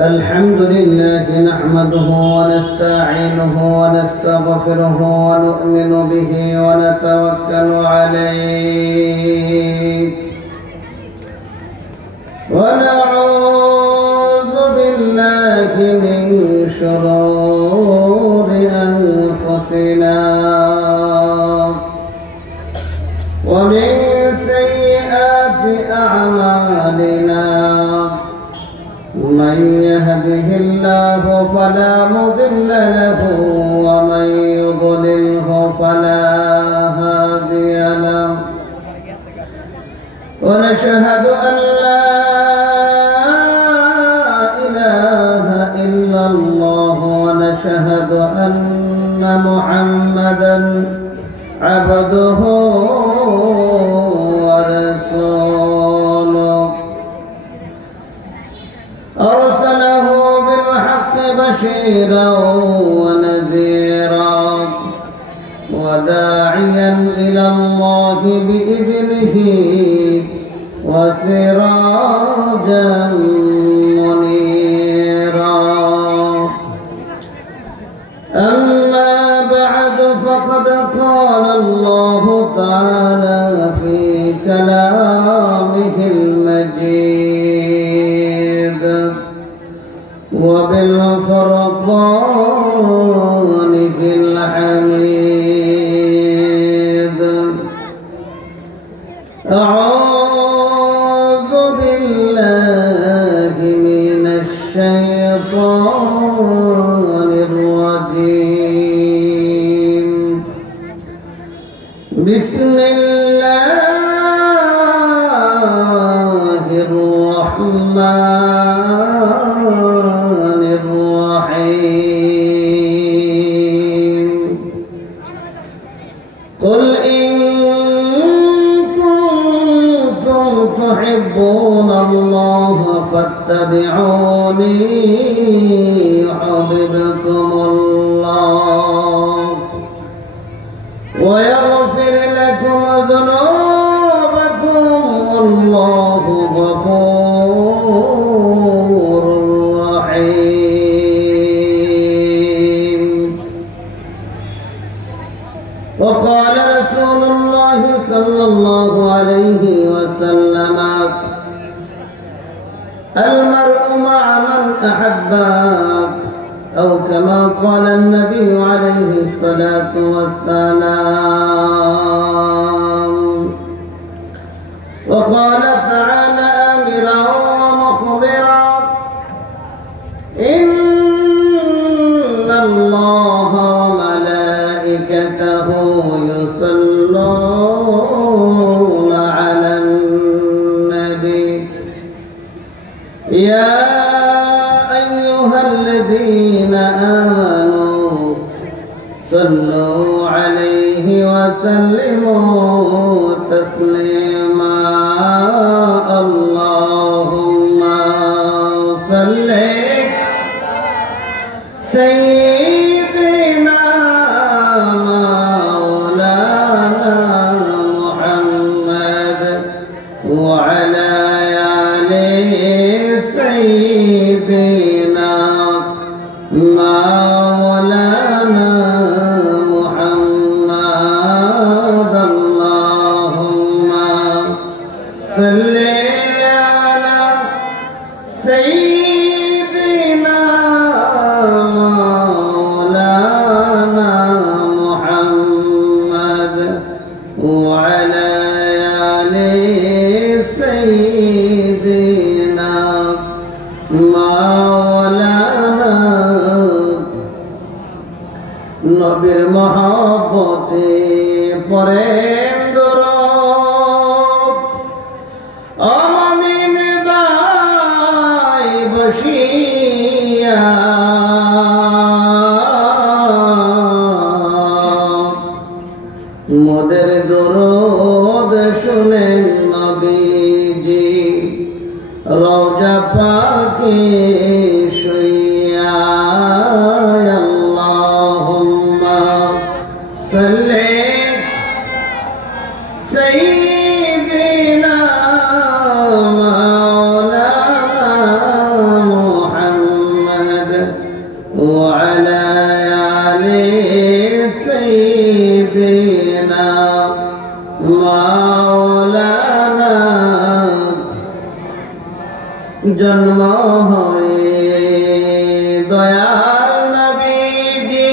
الحمد لله نحمده ونستعينه ونستغفره ونؤمن به ونتوكل عليه ونعوذ بالله من شرور أنفسنا ومن سيئات أعمالنا من يهده الله فلا مضل له ومن يضلله فلا هادي له ونشهد أن لا إله إلا الله ونشهد أن محمدا عبده ورسوله أرسله بالحق بشيرا ونذيرا وداعيا إلى الله بإذنه وسراجا منيرا أما بعد فقد قال الله تعالى في كلامه المجيد وبالفرقان الحميد أعوذ بالله من الشيطان الرجيم بسم الله الرحمن الرحيم قل إن كنتم تحبون الله فاتبعوني يحببكم الله ويغفر لكم ذنوبكم والله غفور رحيم. وقال رسول الله صلى الله عليه وسلم المرء مع من أحبك أو كما قال النبي عليه الصلاة والسلام. وقال تعالى آمرا ومخبرا إن الله وملائكته يصلون على النبي يا أيها الذين آمنوا صلوا عليه وسلموا تسليما اللهم صل سيدنا مولانا محمد وعلى آله سيدنا مولانا محمد اللهم صل على سيدنا مولانا محمد وعلى آل سيدنا مولانا নবীর মহব্বতে পড়েন দরুদ ও মুমিন ভাই বসিয়া মোদের দরুদ শুনেন নবীজি রওজা পাকে শুইয়া আল্লাহুম্মা সাল্লি সাইয়্যিদি মাওলানা জন্ম হয়ে দয়াল নবীজি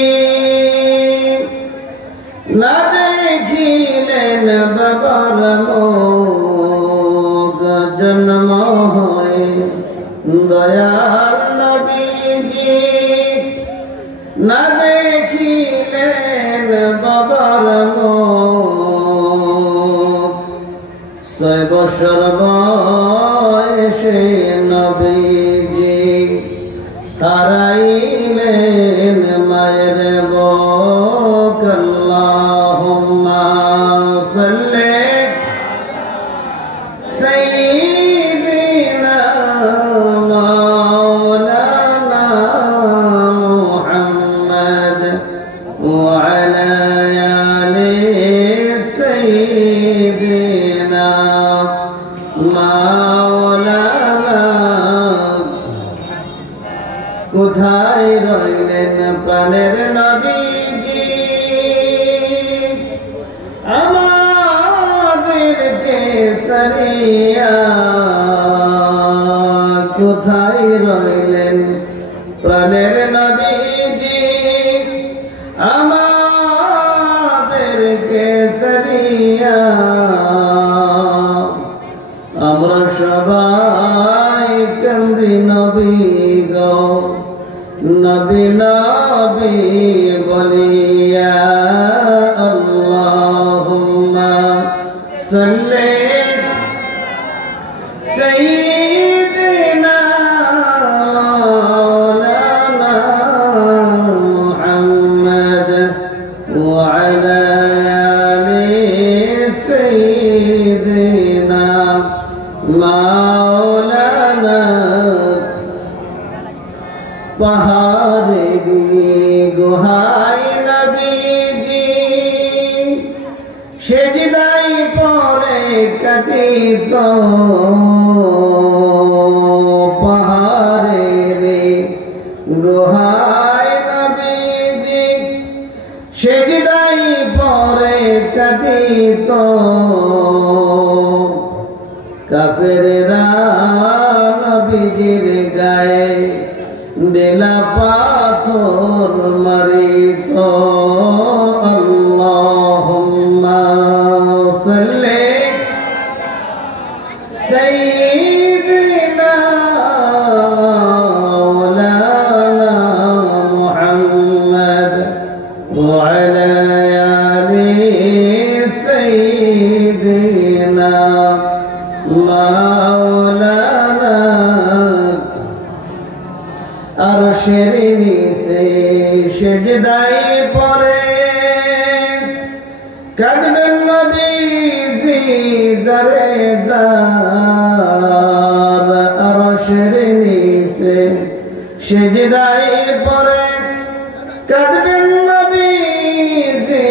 না দেখিলেন বাবার মুখ জন্ম হয়ে দয়াল নবীজি না দেখিলেন বাবার মুখ 6 বছর বয়সে নবীজি তারাইলেন মায়ের বুক আল্লাহুম্মা সাল্লি সাইয়্যিদিনা মাওলানা মুহাম্মদ ওয়া আলা আলি সাইয়্যিদিনা মাওলানা কোথায় রইলেন প্রাণের নবীজি আমাদেরকে সারিয়া কোথায় রইলেন প্রাণের নবীজি আমাদেরকে সারিয়া আমরা সবাই কান্দি নবী গো নবী নবী বলিয়া আল্লাহুম্মা সাল্লি সাইয়্যিদিনা মাওলানা মুহাম্মদ ওয়া আলা আলি সাইয়্যিদিনা মাওলানা পাহাড়ে গুহায় নবীজি সেজদায় পরে কাটিত পাহাড়ে গুহায় নবীজি সেজদায় পরে কাটিত কাফেররা নবীজির গায়ে দিলা পাথর মারিত আল্লাহুম্মা সাল্লি সাইয়্যিদিনা মাওলানা মুহাম্মদ ওয়া আলা আলি সাইয়্যিদিনা মাওলানা আরশের নিচে সেজদায় পড়ে কাঁদবেন নবীজি জারে জার আরশের নিচে সেজদায় পড়ে কাঁদবেন নবীজি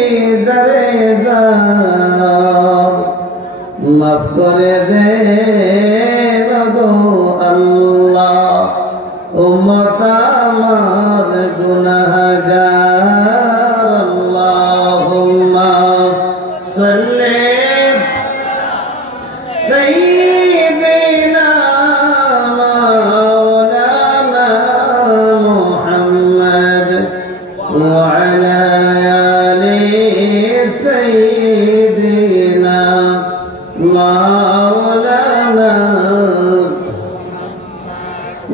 জারে জার মাফ করে দেন গো আল্লাহ উম্মত আমার গুনাহগার আল্লাহুম্মা সাল্লি সাইয়্যিদিনা মাওলানা মুহাম্মদ ওয়া আলা আলি সাইয়্যিদিনা মাওলানা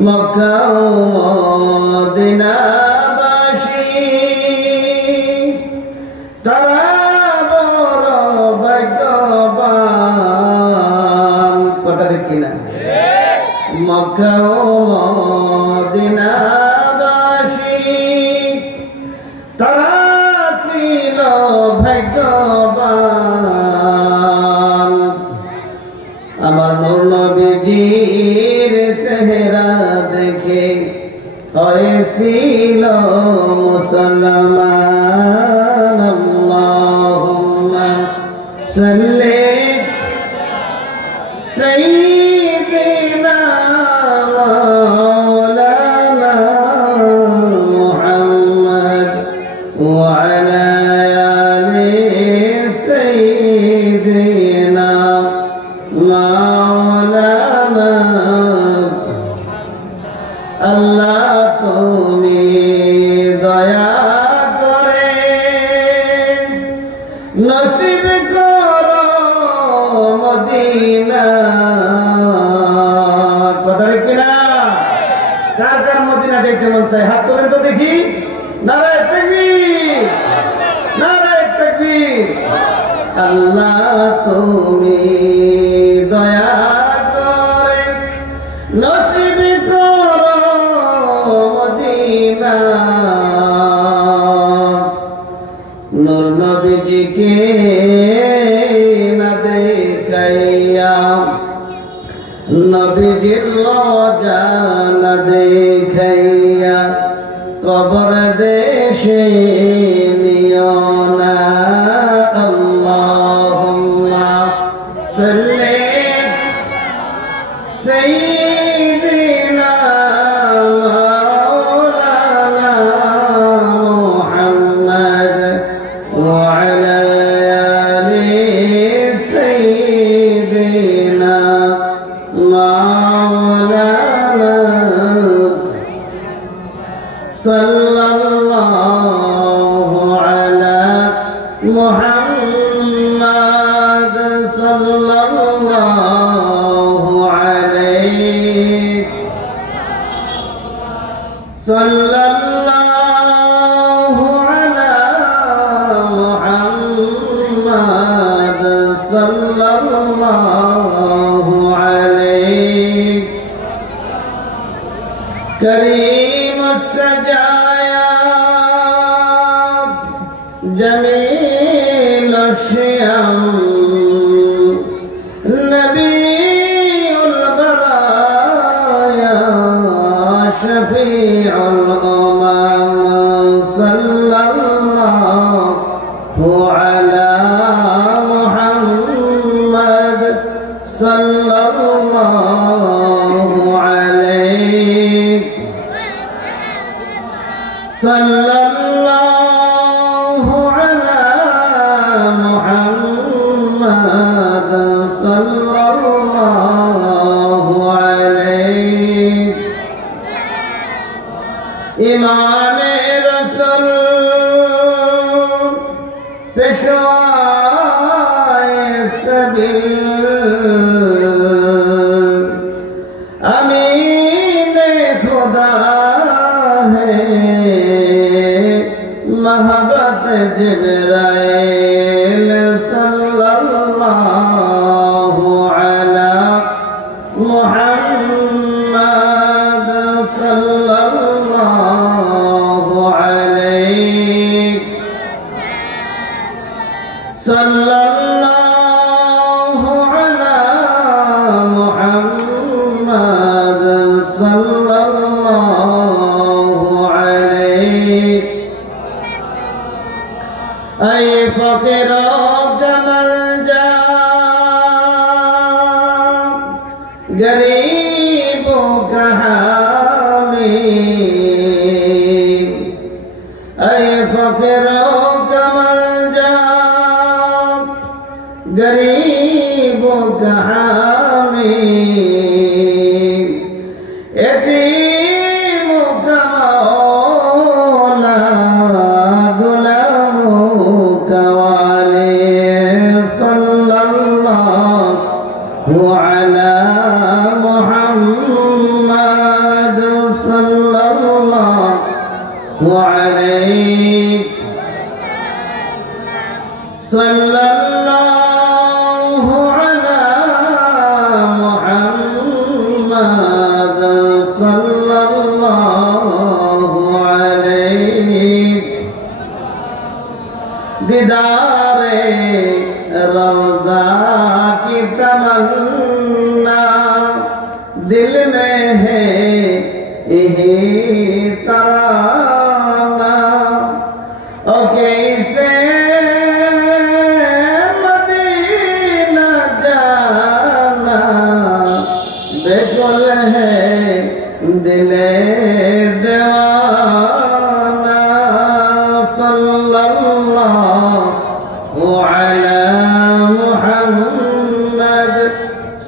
মক্কা ও মদিনাবাসী তারা বড় ভাগ্যবান কথা ঠিক কিনা মক্কা ও মদিনাবাসী তারা ছিল ভাগ্যবান আমার নূর নবীজির চেহারা দেখে হয়েছিল মুসলমান আল্লাহুম্মা সাল্লি সাইয়্যিদিনা মাওলানা মুহাম্মদ ওয়া আলা আলি সাইয়্যিদিনা মাওলানা আল্লাহ তুমি দয়া করে নসিব করো মদিনা। কথা কিনা? কার কার মদিনা দেখতে মন চাই? হাত তোলেন তো দেখি। নারায়ে তাকবীর, নারায়ে তাকবীর। আল্লাহ তুমি দয়া করে নসিব করো মদিনা। নূর নবীজিকে না দেখাইয়া নবীজির রওজা না দেখাইয়া কবর দেশে নিও না। আল্লাহুম্মা সাল্লি সাইয়্যিদিনা মাওলানা মুহাম্মদ ওয়া আলা আলি সাইয়্যিদিনা মাওলানা সাল্লাল্লাহু আলা মুহাম্মদ সাল্লাল্লাহু আলাইহি সাল্লাল্লাহু আলা মুহাম্মদ সাল্লাল্লাহু আলাইহি করিম সজায়া জমিল শিয়াম নবীউল বারায়া শফিউল উমাম সাল্লাল্লাহু আলা মুহাম্মদ সাল্লাল্লাহু আলাইহি সাল্লাল্লাহু আলা মুহাম্মদ সাল্লাল্লাহু আলাইহি ইমামে রাসূল পেশওয়ায়ে সাবিল আমিনে খুদা महबत जिब्राइल सल्लल्लाहु अला मुहम्मद सल्लल्लाहु अलैहि सल्लल्लाहु अला मुहम्मद सल्लल्लाहु अलैहि ऐ फकीर कमल जा गरीबों का हामी ऐ फकीर कमल जा गरीबों का हामी यतीमों का मौला सल्लल्लाहु अला मुहम्मद सल्लल्लाहु अलैहि सल्लल्लाहु अला मुहम्मद सल्लल्लाहु अलैहि दीदारे रौज़ा की तमन्ना दिल में है यही तराना ओ कैसे मदीना जाना बेकुल है दिले दीवाना सल्लल्लाहु अला मुहम्मद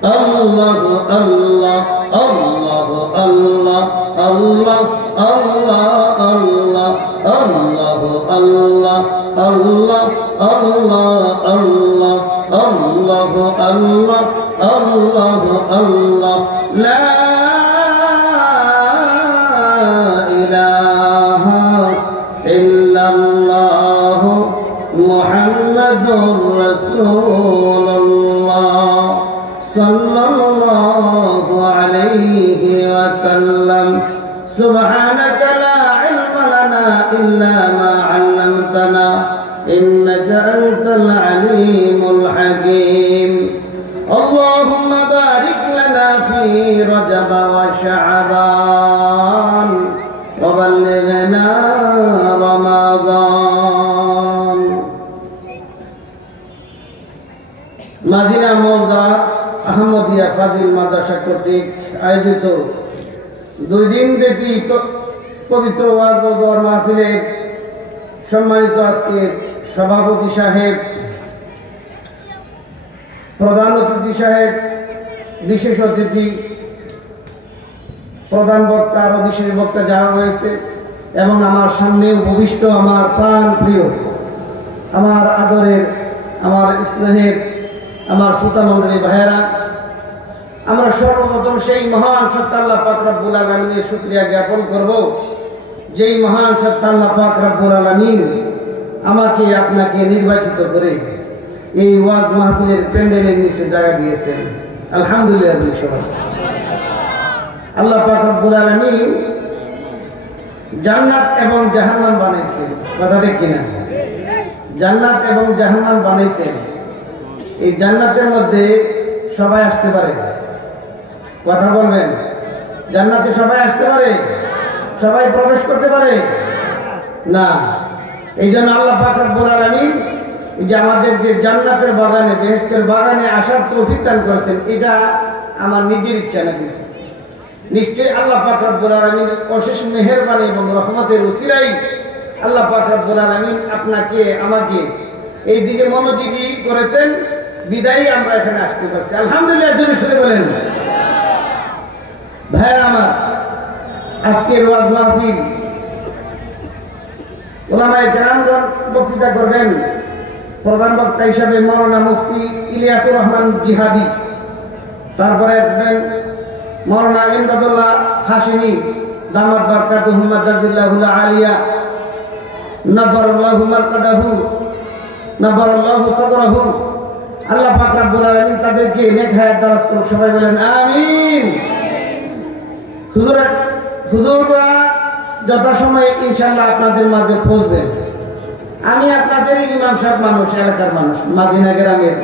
الله الله الله الله الله الله الله الله الله الله الله الله الله الله الله لا إله إلا الله محمد رسول الله صلى الله عليه وسلم سبحانك لا علم لنا إلا ما علمتنا إنك أنت العليم الحكيم اللهم بارك لنا في رجب وشعبان وبلغنا رمضان মাদিনা মৌজা আহমদিয়া ফাজিল মাদ্রাসা কর্তৃক আয়োজিত 2 দিন ব্যাপী পবিত্র ওয়াজ ও দোয়া মাহফিলের সম্মানিত আজকের সভাপতি সাহেব, প্রধান অতিথি সাহেব, বিশেষ অতিথি, প্রধান বক্তা আরো বিশেষ বক্তা যারা রয়েছে এবং আমার সামনে উপবিষ্ট আমার প্রাণ প্রিয়, আমার আদরের, আমার স্নেহের, আমার শ্রোতা মণ্ডলী ভাইয়েরা, আমরা সর্বপ্রথম সেই মহান সত্তা আল্লাহ পাক রব্বুল আলামিনের শুকরিয়া জ্ঞাপন করব, যেই মহান সত্তা আল্লাহ পাক রব্বুল আলামিন আমাকে আপনাকে নির্বাচিত করে এই ওয়াজ মাহফিলের প্যান্ডেলের নিচে জায়গা দিয়েছেন। আলহামদুলিল্লাহ। সবাই আল্লাহ পাক রব্বুল আলামিন জান্নাত এবং জাহান্নাম বানাইছেন, কথা ঠিক কিনা? জান্নাত এবং জাহান্নাম বানাইছেন। এই জান্নাতের মধ্যে সবাই আসতে পারে, কথা বলবেন? জান্নাতে সবাই আসতে পারে? সবাই প্রবেশ করতে পারে না। এই জন্য আল্লাহ পাক রব্বুল আলামিন যে আমাদেরকে জান্নাতের বাগানে, বেহেশতের বাগানে আসার তৌফিক দান করেছেন, এটা আমার নিজের ইচ্ছা না, কিন্তু নিশ্চয়ই আল্লাহ পাক রব্বুল আলামিনের অশেষ মেহেরবানি এবং রহমতের উসিলাই আল্লাহ পাক রব্বুল আলামিন আপনাকে আমাকে এই দিকে মনোযোগী করেছেন, বিদায়ী আমরা এখানে আসতে পারছি। আলহামদুলিল্লাহ। জোরে সরে বলেন। ভাইরা আমার, আজকের ওয়াজ মাহফিল উলামায়ে কেরামগণ বক্তৃতা করবেন। প্রধান বক্তা হিসাবে মাওলানা মুফতি ইলিয়াসুর রহমান জিহাদি, তারপরে আসবেন মাওলানা ইমদাদুল্লাহ হাশিমি দামাত বারকাতুহু মাদাজিল্লাহুল আলিয়া নাফারাল্লাহু মারকাদাহু নাফারাল্লাহু সাদরাহু। আল্লাহ পাক রব্বুল আলামিন তাদেরকে নেক হায়াত দারাজ করুন। সবাই বলেন আমিন। হুজুররা যথাসময়ে ইনশাআল্লাহ আপনাদের মাঝে পৌঁছবেন। আমি আপনাদের ইমাম সাহেব মানুষ, এলাকার মানুষ, মাদিনা গ্রামের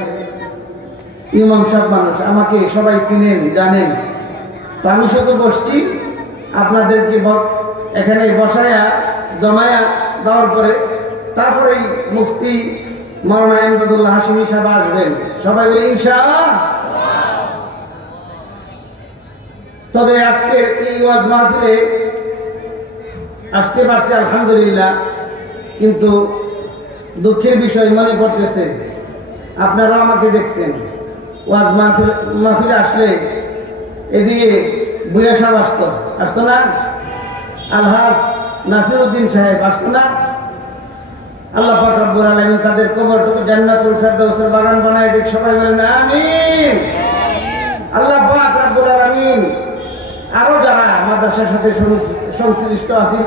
ইমাম সাহেব মানুষ, আমাকে সবাই চিনেন, জানেন। তো আমি শুধু বসছি, আপনাদেরকে এখানে বসায়া জমায়া দেওয়ার পরে তারপরেই মুফতি মাওলানা ইমদাদুল্লাহ হাশিমি সাহেব আসবেন। সবাই বলে ইনশাআল্লাহ। তবে আজকে এই ওয়াজ মাহফিলে আসতে পারছি আলহামদুলিল্লাহ, কিন্তু দুঃখের বিষয় মনে পড়তেছে, আপনারা আমাকে দেখছেন ওয়াজ মাহফিলে আসলে এদিকে বুয়া সাহেব আসতো না, আলহাজ নাসিরউদ্দিন সাহেব আসতো না। আল্লাহ পাক রব্বুল আলামিন তাদের কবরটুকু জান্নাতুল ফেরদাউসের বাগান বানায় দিক। সবাই বলেন আমিন। আল্লাহ পাক রব্বুল আলামিন আরো যারা মাদ্রাসার সাথে সংশ্লিষ্ট আছেন,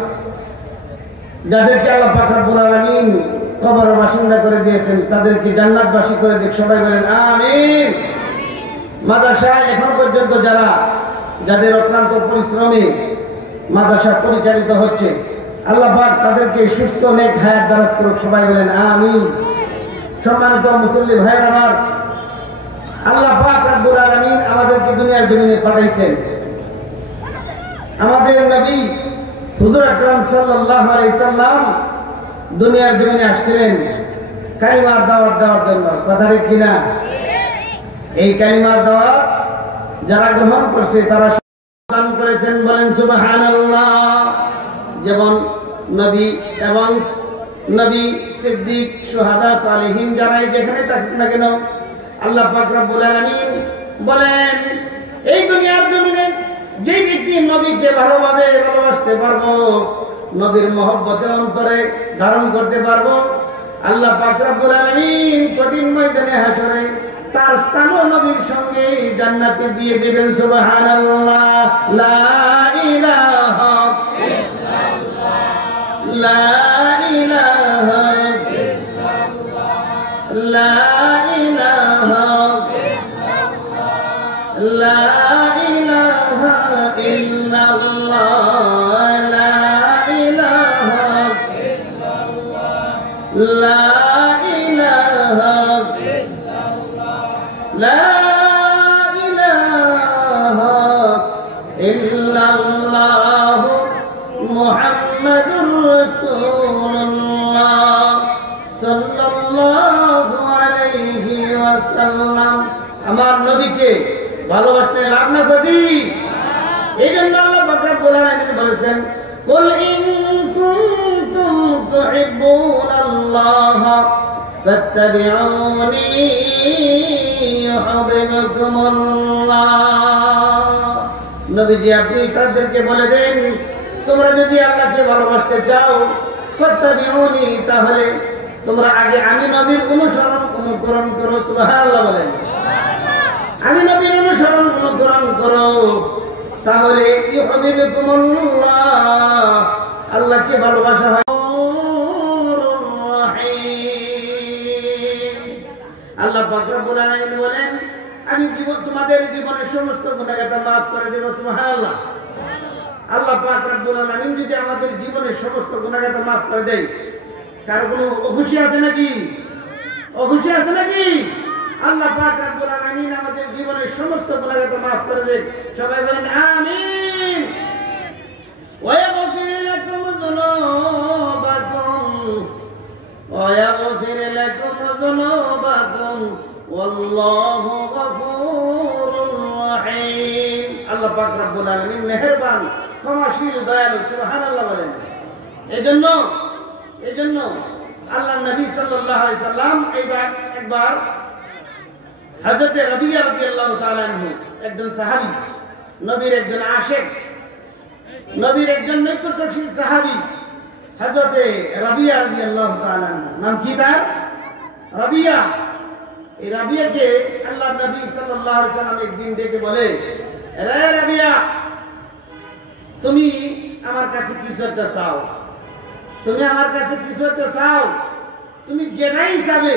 যাদেরকে আল্লাহ পাক রব্বুল আলামিন কবরের বাসিন্দা করে দিয়েছেন, তাদেরকে জান্নাতবাসী করে দিক। সবাই বলেন আমিন। মাদ্রাসায় এখন পর্যন্ত যাদের অক্লান্ত পরিশ্রমে মাদ্রাসা পরিচালিত হচ্ছে, আল্লাহ পাক তাদেরকে সুস্থ নেক হায়াত দারাজ করুক। সবাই বলেন আমিন। সম্মানিত মুসল্লি ভাইয়ের আমার, আল্লাহ পাক রব্বুল আলামিন আমাদেরকে দুনিয়ার জমিনে পাঠাইছেন। আমাদের নবী হুজুর আকরাম সাল্লাল্লাহু আলাইহি সাল্লাম দুনিয়ার জমিনে আসছিলেন কালিমার দাওয়াত দেওয়ার জন্য, কথা ঠিক কিনা? এই কালিমার দাওয়াত যারা গ্রহণ করছে তারা দান করেছেন, বলেন সুবহানাল্লাহ। যেমন নবী এবং নবী, সিদ্দিক, শুহাদা, সালেহিন যারাই যেখানে থাকুক না কেন, আল্লাহ পাক রব্বুল আলামিন বলেন এই দুনিয়ার জমিনে যে ব্যক্তি নবীকে ভালোভাবে ভালোবাসতে পারবো, নবীর মহব্বতে অন্তরে ধারণ করতে পারবো, আল্লাহ পাক রব্বুল আলামিন কঠিন ময়দানে হাসরে তার স্থানও নবীর সঙ্গে জান্নাতে দিয়ে দিবেন। সুবহানাল্লাহ। লা ইলাহা ইল্লাল্লাহ, লা ইলাহা ইল্লাল্লাহ, লা ইলাহা ইল্লাল্লাহ, লা ইলাহা ইল্লাল্লাহ, লা ইলাহা ইল্লাল্লাহ, লা ইলাহা লা ইলাহা ইল্লাল্লাহ মুহাম্মাদুর রাসূলুল্লাহ সাল্লাল্লাহু আলাইহি ওয়াসাল্লাম। আমার নবীকে ভালোবাসতে লাভ না ক্ষতি। এই জন্য আল্লাহ পাক রব্বুল আলামিন বলেছেন, কুল ইন কুনতুম তুহিব্বুনাল্লাহ ফাত্তাবিউনি নবীজি আপনি তাদেরকে বলে দেন, তোমরা যদি আল্লাহকে ভালোবাসতে চাও ফাত্তাবিউনি, তাহলে তোমরা আগে আমি নবীর অনুকরণ করো। সুবহানাল্লাহ বলেন। আমি নবীর অনুকরণ করো, তাহলে ইউহিব্বুকুমুল্লাহ, আল্লাহকে ভালোবাসা হয়। আল্লাহ পাক রব্বুল আলামিন বলেন, আমি তোমাদের জীবনের সমস্ত গুনাহগাতা মাফ করে দেব। সুবহানাল্লাহ। আল্লাহ পাক রব্বুল আলামিন যদি আমাদের জীবনের সমস্ত গুনাহগাতা মাফ করে দেয়, কার কোনো অখুশি আছে নাকি? অখুশি আছে নাকি? আল্লাহ পাক রব্বুল আলামিন আমাদের জীবনের সমস্ত গুনাহগাতা মাফ করে দেয়। সবাই বলেন আমিন। ওয়া ইয়াগফির লাকুম যুনুবাকুম ويغفر لكم ذنوبكم والله غفور رحيم। আল্লাহ পাক রব্বুল আলামিন মেহেরবান, ক্ষমাশীল, দয়ালু। সুবহানাল্লাহ বলেন। এজন্য আল্লাহর নবী সাল্লাল্লাহু আলাইহি সাল্লাম একবার হযরত রাবিয়া রাদিয়াল্লাহু তাআলা আনহু, একজন সাহাবী, নবীর একজন আশিক, নবীর একজন নৈকট্যশীল সাহাবী হযরতে রাবিয়া রাদিয়াল্লাহু তাআলা, নাম কি তার? রাবিয়া। এই রাবিয়াকে আল্লাহর নবী সাল্লাল্লাহু আলাইহি সাল্লাম একদিন ডেকে বলে, রে রাবিয়া, তুমি আমার কাছে কিছু একটা চাও, তুমি আমার কাছে কিছু একটা চাও, তুমি যেটাই চাবে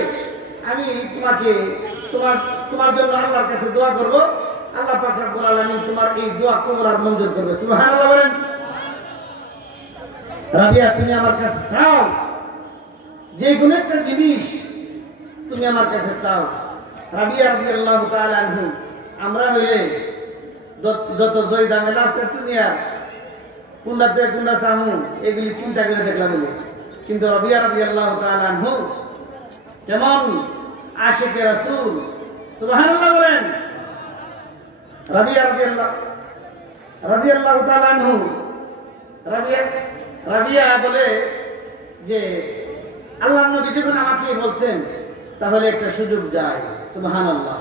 আমি তোমাকে তোমার জন্য আল্লাহর কাছে দোয়া করব, আল্লাহ পাক রব্বুল আলামিন তোমার এই দোয়া কবুল আর মঞ্জুর করবে। সুবহানাল্লাহ বলেন। রাবিয়া, তুমি আমার কাছে চাও, যে কোনো একটা জিনিস তুমি আমার কাছে চাও। রাবিয়া রাদিয়াল্লাহু তাআলা আনহু, আমরা মিলে যত জয় ঝামেলা আছে দুনিয়ার, কোনটাতে কোনটা চাহু এগুলি চিন্তা করে দেখলাম বলে। কিন্তু রাবিয়া রাদিয়াল্লাহু তাআলা আনহু কেমন আশিকে রাসূল। সুবহানাল্লাহ বলেন। রাবিয়া রাদিয়াল্লাহু তাআলা আনহু, রাবিয়া বলে যে আল্লাহর নবী যখন আমাকে বলছেন তাহলে একটা সুযোগ যায়। সুবহানাল্লাহ।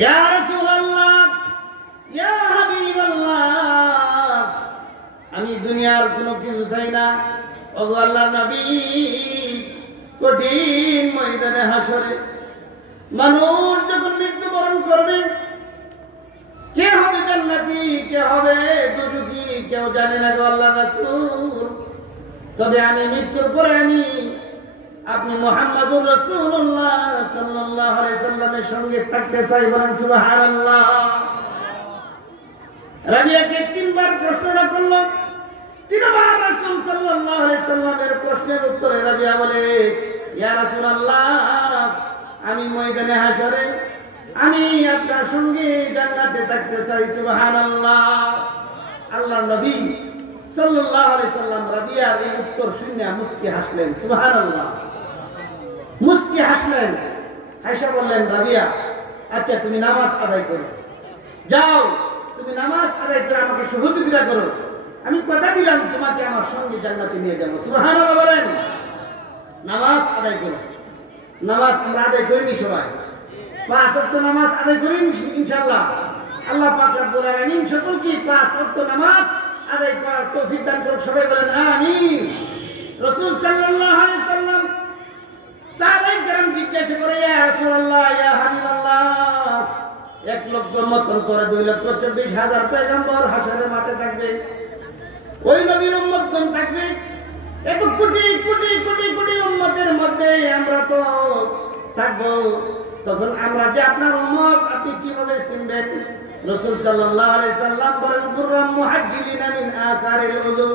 ইয়া রাসূলুল্লাহ, ইয়া হাবিবাল্লাহ, আমি দুনিয়ার কোনো কিছু চাই না। ওগো আল্লাহর নবী, কঠিন ময়দানে হাসরে মানুষ যখন মৃত্যুবরণ করবে, কে হবে জান্নাতি, কে হবে দুজকি, কেউ জানে না গো আল্লাহর রাসূল। তবে আমি মৃত্যুর পরে আপনি মুহাম্মাদুর রাসূলুল্লাহ সাল্লাল্লাহু আলাইহি সাল্লামের সঙ্গে থাকতে চাই। বলেন সুবহানাল্লাহ। রাবিয়াকে তিনবার প্রশ্নটা করল, তিনবার রাসূল সাল্লাল্লাহু আলাইহি সাল্লামের প্রশ্নের উত্তরে রাবিয়া বলে, ইয়া রাসূলুল্লাহ, আমি ময়দানে হাসরে আমি আপনার সঙ্গে জান্নাতে থাকতে চাই। সুবহানাল্লাহ। আল্লাহর নবী সাল্লাল্লাহু আলাইহি সাল্লাম রাবিয়ার এই উত্তর শুনে মুস্কি হাসলেন। সুবহানাল্লাহ। মুস্কি হাসলেন, হাসা বললেন, রাবিয়া, আচ্ছা তুমি নামাজ আদায় করো, যাও তুমি নামাজ আদায় করে আমাকে সহযোগিতা করো, আমি কথা দিলাম তোমাকে আমার সঙ্গে জান্নাতে নিয়ে যাবো। সুবহানাল্লাহ বলেন। নামাজ আদায় করো। নামাজ আমরা আদায় করিনি সবাই, 5 ওয়াক্ত নামাজ আদায় করি ইনশাআল্লাহ। আল্লাহ পাক রব্বুল আলামিন সকলকে 5 ওয়াক্ত নামাজ আদায় করার তৌফিক দান করুন। সবাই বলেন আমিন। রাসূল সাল্লাল্লাহু আলাইহি সাল্লাম সাহাবায়ে কেরাম জিজ্ঞাসা করে, ইয়া রাসূলুল্লাহ, ইয়া হাবিবাল্লাহ, 1 লক্ষ মতান্তরে 2,24,000 পয়গম্বর হাশরের মাঠে থাকবে, ওই নবীর উম্মতগণ থাকবে, এত কোটি কোটি কোটি কোটি উম্মতের মধ্যে আমরা তো থাকবো, তখন আমরা যে আপনার উম্মত আপনি কিভাবে চিনবেন? রাসূল সাল্লাল্লাহু আলাইহি সাল্লাম বলেন, কুররাম মুহাজ্জিলিনা মিন আসারিল উযু।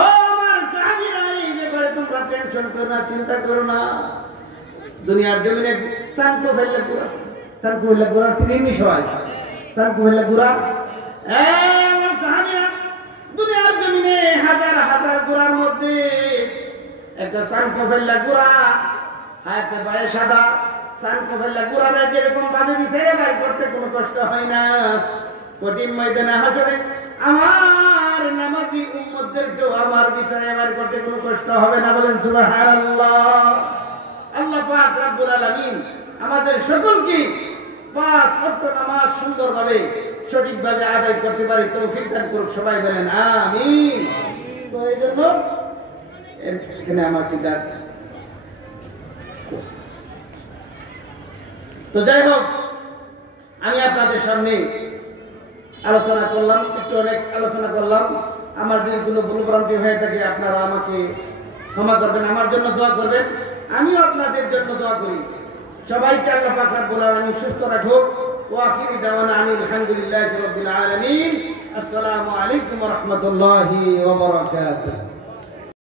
ও আমার সাহাবীরা, এই ব্যাপারে তোমরা টেনশন করো না, চিন্তা করো না। দুনিয়ার জমিনে সানকো ফেললে পুরা, সানকো ফেললে পুরা চিনি সবাই, সানকো ফেললে পুরা। আমার সাহাবীরা, দুনিয়ার জমিনে হাজার হাজার গোড়ার মধ্যে একটা সানকো ফেললে গোড়া, হাতে পায়ে সাদা সানকো ফেললে গোড়াটা যেরকম ভাবে বিচারে বাই করতে কোনো কষ্ট হয় না, কঠিন ময়দানে হাসরে আমার নামাজি উম্মতদেরকেও আমার বিচারে বাই করতে কোনো কষ্ট হবে না। বলেন সুবহানাল্লাহ। আল্লাহ পাক রব্বুল আলামিন আমাদের সকলকে 5 ওয়াক্ত নামাজ সুন্দরভাবে সঠিকভাবে আদায় করতে পারি তৌফিক দান করুক। সবাই বলেন আমিন। তো এই জন্য এখানে আমার চিন্তা। তো যাই হোক, আমি আপনাদের সামনে আলোচনা করলাম, একটু অনেক আলোচনা করলাম। আমার যদি কোনো ভুলভ্রান্তি হয়ে থাকে আপনারা আমাকে ক্ষমা করবেন, আমার জন্য দোয়া করবেন, আমিও আপনাদের জন্য দোয়া করি। সবাইকে আল্লাহ পাক রব্বুল আলামিন সুস্থ রাখুক। ওয়া আখিরি দাওয়ানা আনিল হামদুলিল্লাহি রাব্বিল আলামিন। আসসালামু আলাইকুম ওয়া রাহমাতুল্লাহি ওয়া বারাকাতুহু।